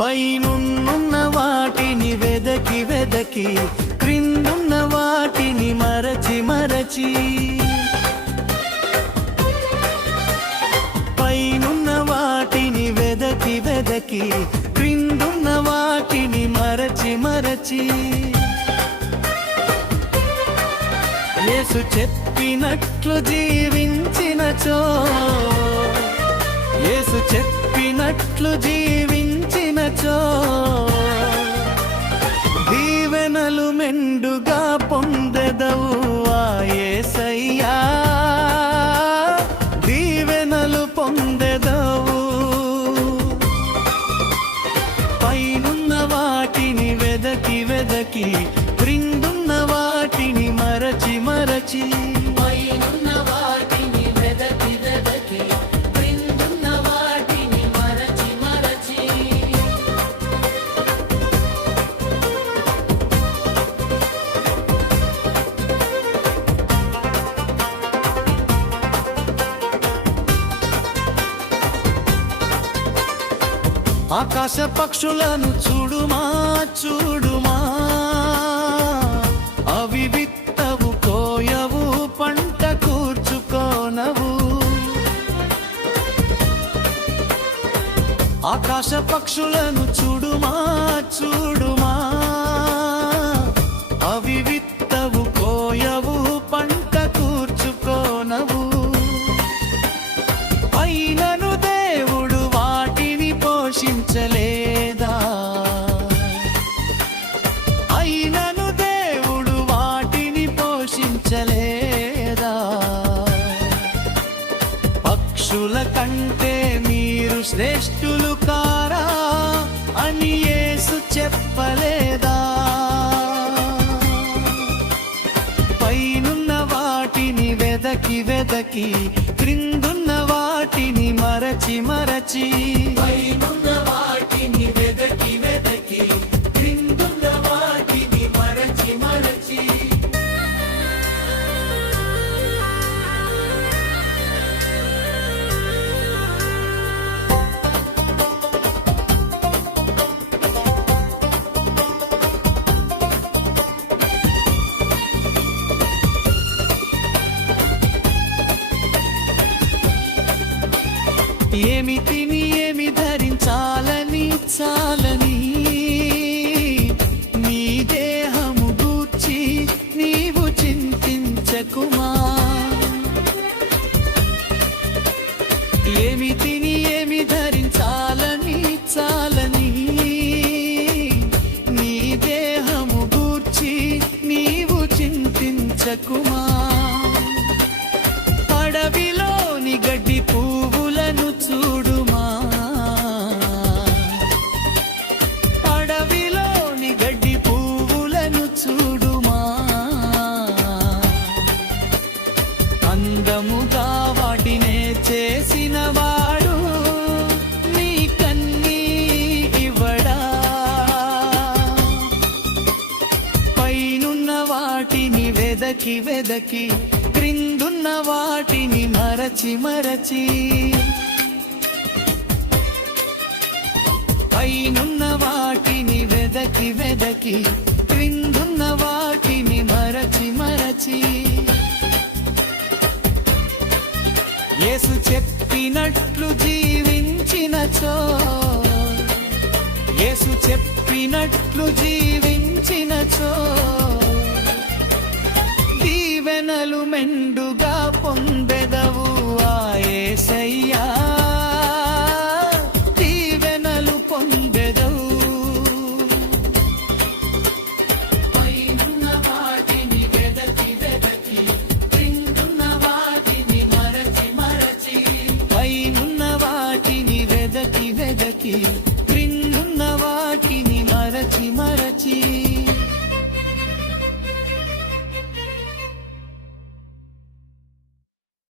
పైనున్న వాటిని వెదకి వెదకి క్రిందున్న వాటిని మరచి మరచి. పైనున్న వాటిని వెదకి వెదకి క్రిందున్న వాటిని మరచి మరచి. యేసు చెప్పినట్లు జీవించినచో యేసు చెప్పినట్లు జీవించినచో దీవెనలు మెండుగా పొందెదవు ఆ యేసయ్యా దీవెనలు పొందెదవు. పైనున్న వాటిని వెదకి వెదకి క్రిందున్న వాటిని మరచి మరచి ఆకాశ పక్షులను చూడుమా చూడుమా. అవి విత్తవు కోయవు పంట కూర్చుకోనవు. ఆకాశ పక్షులను చూడుమా చూడుమా. పక్షుల కంటే మీరు శ్రేష్ఠులు కారా అని యేసు చెప్పలేదా? పైనున్న వాటిని వెదకి వెదకి క్రిందున్న వాటిని మరచి మరచి ఏమి తిని ఏమి ధరించాలని చాలని. వెదకి వెదకి క్రిందున్న వాటిని మరచి మరచి. పైనున్న వాటిని వెదకి వెదకి క్రిందున్న వాటిని మరచి మరచి. యేసు చెప్పినట్లు జీవించినచో. యేసు చెప్పినట్లు జీవి వెదకి